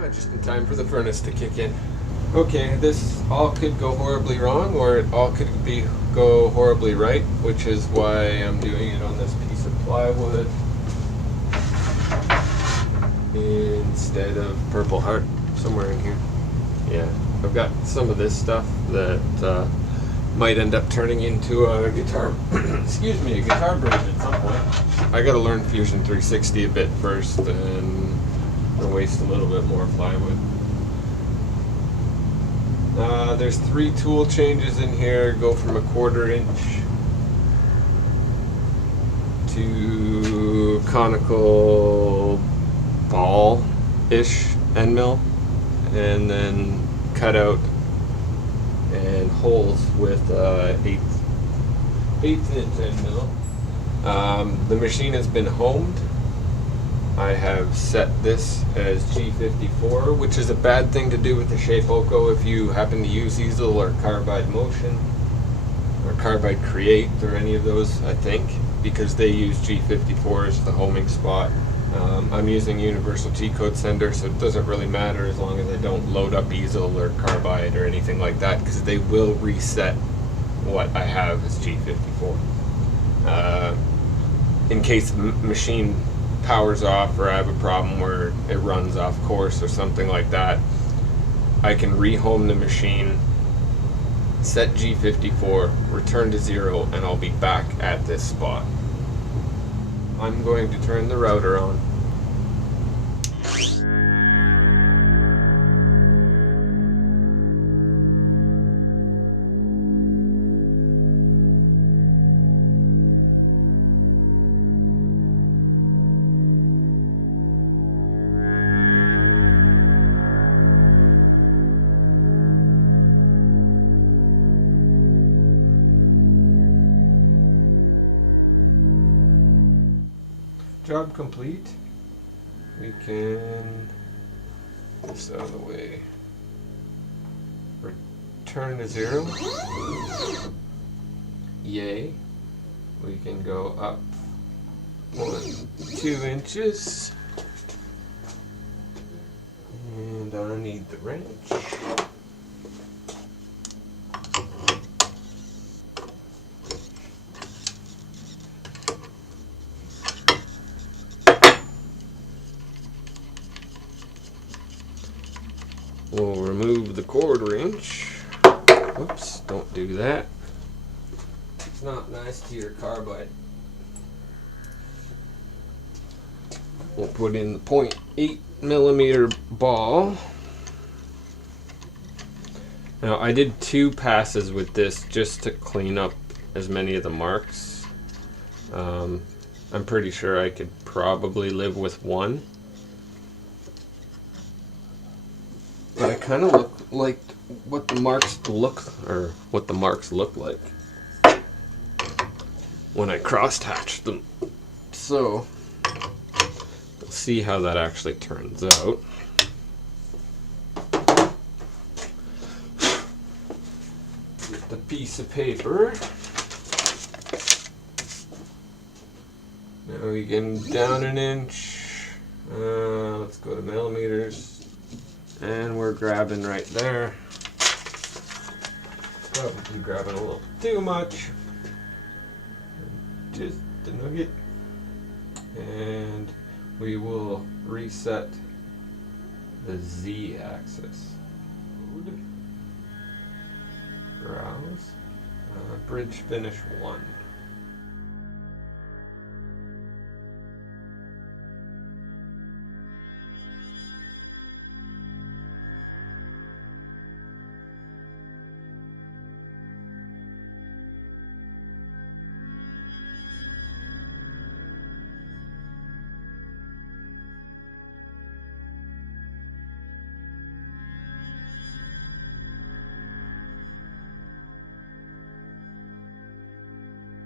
Just in time for the furnace to kick in. Okay, this all could go horribly wrong, or it all could go horribly right, which is why I'm doing it on this piece of plywood instead of Purple Heart, somewhere in here. Yeah, I've got some of this stuff that might end up turning into a guitar, excuse me, a guitar bridge at some point. I gotta learn Fusion 360 a bit first, and waste a little bit more plywood. There's 3 tool changes in here. Go from a 1/4 inch to conical ball-ish end mill, and then cut out and holes with 1/8 inch end mill. The machine has been homed. I have set this as G54, which is a bad thing to do with the Shapeoko if you happen to use easel or carbide motion or carbide create or any of those, I think, because they use G54 as the homing spot. I'm using universal T-code sender, so it doesn't really matter as long as I don't load up easel or carbide or anything like that, because they will reset what I have as G54. In case the machine powers off or I have a problem where it runs off course or something like that, I can rehome the machine, set G54, return to 0, and I'll be back at this spot. I'm going to turn the router on. Job complete. We can get this out of the way. Return to 0. Yay. We can go up 1-2 inches. And I need the wrench. We'll remove the 1/4 inch. Whoops, don't do that. It's not nice to your carbide. We'll put in the 0.8mm ball. Now, I did 2 passes with this just to clean up as many of the marks. I'm pretty sure I could probably live with 1. But I kind of look like what the marks look like when I cross-hatch them. So we'll see how that actually turns out. Get the piece of paper. Now we get down 1 inch. Let's go to millimeters. And we're grabbing right there. Probably grabbing a little too much. Just a nugget. And we will reset the Z axis. Browse. Bridge finish 1.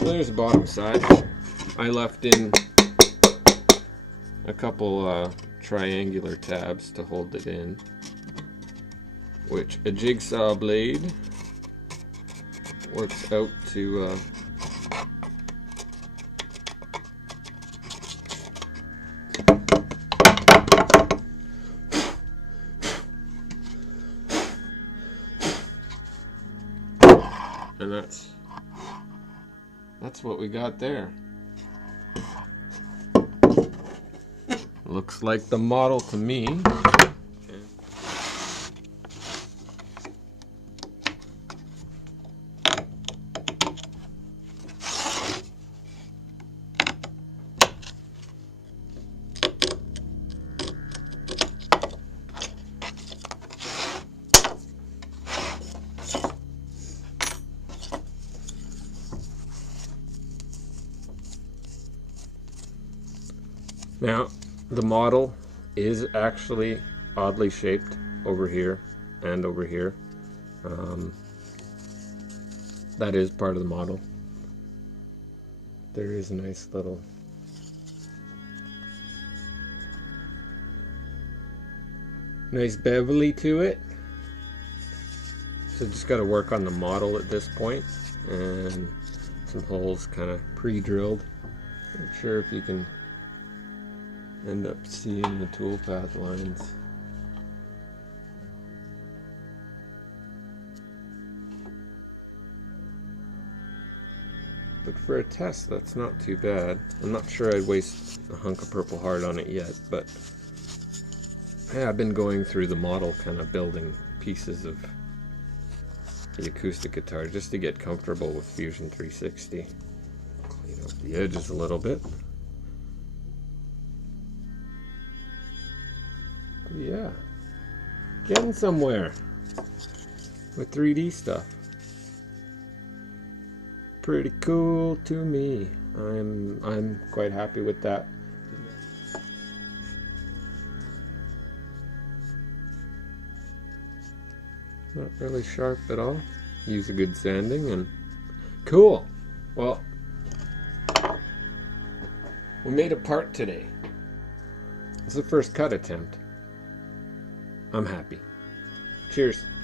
There's the bottom side. I left in a couple triangular tabs to hold it in, which a jigsaw blade works out to and that's what we got there. Looks like the model to me. Now, the model is actually oddly shaped over here and over here. That is part of the model. There is a nice little bevelly to it. So just got to work on the model at this point, and some holes kind of pre-drilled. Not sure if you can end up seeing the toolpath lines. But for a test, that's not too bad. I'm not sure I'd waste a hunk of Purple Heart on it yet, but yeah, I've been going through the model, kind of building pieces of the acoustic guitar just to get comfortable with Fusion 360. Clean up the edges a little bit. Yeah, getting somewhere with 3D stuff. Pretty cool to me. I'm quite happy with that. Not really sharp at all. Use a good sanding and cool. Well, we made a part today. It's the first cut attempt. I'm happy. Cheers.